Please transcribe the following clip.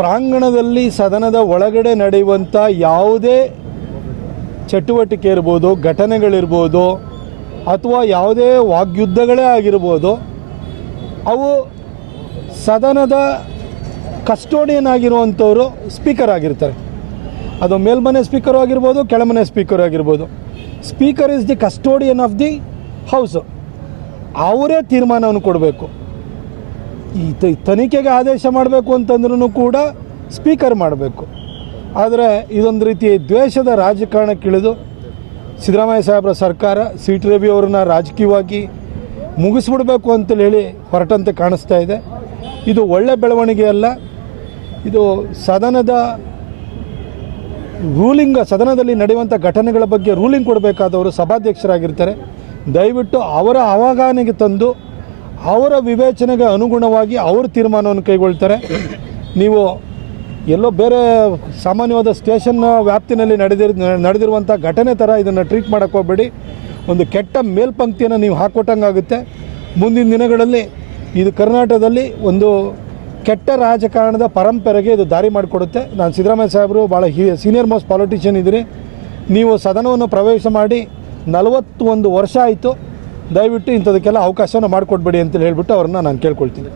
ಪ್ರಾಂಗಣದಲ್ಲಿ ಸದನದ ಒಳಗಡೆ ನಡೆಯುವಂಥ ಯಾವುದೇ ಚಟುವಟಿಕೆ ಇರ್ಬೋದು ಘಟನೆಗಳಿರ್ಬೋದು, ಅಥವಾ ಯಾವುದೇ ವಾಗ್ಯುದ್ಧಗಳೇ ಆಗಿರ್ಬೋದು, ಅವು ಸದನದ ಕಸ್ಟೋಡಿಯನ್ ಆಗಿರುವಂಥವರು ಸ್ಪೀಕರ್ ಆಗಿರ್ತಾರೆ. ಅದು ಮೇಲ್ಮನೆ ಸ್ಪೀಕರ್ ಆಗಿರ್ಬೋದು, ಕೆಳಮನೆ ಸ್ಪೀಕರ್ ಆಗಿರ್ಬೋದು. Speaker is the custodian of the house. ಅವರೇ ತೀರ್ಮಾನವನ್ನು ಕೊಡಬೇಕು. ಈ ತನಿಖೆಗೆ ಆದೇಶ ಮಾಡಬೇಕು ಅಂತಂದ್ರೂ ಕೂಡ ಸ್ಪೀಕರ್ ಮಾಡಬೇಕು. ಆದರೆ ಇದೊಂದು ರೀತಿ ದ್ವೇಷದ ರಾಜಕಾರಣಕ್ಕಿಳಿದು ಸಿದ್ದರಾಮಯ್ಯ ಸಾಹೇಬರ ಸರ್ಕಾರ ಸಿ ಟಿ ರವಿ ಅವ್ರನ್ನ ರಾಜಕೀಯವಾಗಿ ಮುಗಿಸ್ಬಿಡ್ಬೇಕು ಅಂತೇಳಿ ಹೇಳಿ ಹೊರಟಂತೆ ಕಾಣಿಸ್ತಾ ಇದೆ. ಇದು ಒಳ್ಳೆ ಬೆಳವಣಿಗೆ ಅಲ್ಲ, ಇದು ಸದನದ ರೂಲಿಂಗ್, ಸದನದಲ್ಲಿ ನಡೆಯುವಂಥ ಘಟನೆಗಳ ಬಗ್ಗೆ ರೂಲಿಂಗ್ ಕೊಡಬೇಕಾದವರು ಸಭಾಧ್ಯಕ್ಷರಾಗಿರ್ತಾರೆ. ದಯವಿಟ್ಟು ಅವರ ಅವಗಾನಿಗೆ ತಂದು ಅವರ ವಿವೇಚನೆಗೆ ಅನುಗುಣವಾಗಿ ಅವರು ತೀರ್ಮಾನವನ್ನು ಕೈಗೊಳ್ತಾರೆ. ನೀವು ಎಲ್ಲೋ ಬೇರೆ ಸಾಮಾನ್ಯವಾದ ಸ್ಟೇಷನ್ ವ್ಯಾಪ್ತಿನಲ್ಲಿ ನಡೆದಿರ್ ನಡೆದಿರುವಂಥ ಘಟನೆ ಥರ ಇದನ್ನು ಟ್ರೀಟ್ ಮಾಡೋಕ್ಕೆ ಹೋಗಬೇಡಿ. ಒಂದು ಕೆಟ್ಟ ಮೇಲ್ಪಂಕ್ತಿಯನ್ನು ನೀವು ಹಾಕ್ಕೊಟ್ಟಂಗಾಗುತ್ತೆ ಮುಂದಿನ ದಿನಗಳಲ್ಲಿ ಇದು ಕರ್ನಾಟಕದಲ್ಲಿ ಒಂದು ಕೆಟ್ಟ ರಾಜಕಾರಣದ ಪರಂಪರೆಗೆ ಇದು ದಾರಿ ಮಾಡಿಕೊಡುತ್ತೆ. ನಾನು ಸಿದ್ದರಾಮಯ್ಯ ಸಾಹೇಬರು ಭಾಳ ಹಿ, ಸೀನಿಯರ್ ಮೋಸ್ಟ್ ಪಾಲಿಟಿಷಿಯನ್ ಇದ್ದೀರಿ. ನೀವು ಸದನವನ್ನು ಪ್ರವೇಶ ಮಾಡಿ ನಲವತ್ತೊಂದು ವರ್ಷ ಆಯಿತು. ದಯವಿಟ್ಟು ಇಂಥದಕ್ಕೆಲ್ಲ ಅವಕಾಶನ ಮಾಡಿಕೊಡ್ಬೇಡಿ ಅಂತೇಳಿ ಹೇಳ್ಬಿಟ್ಟು ಅವ್ರನ್ನ ನಾನು ಕೇಳ್ಕೊಳ್ತೀನಿ.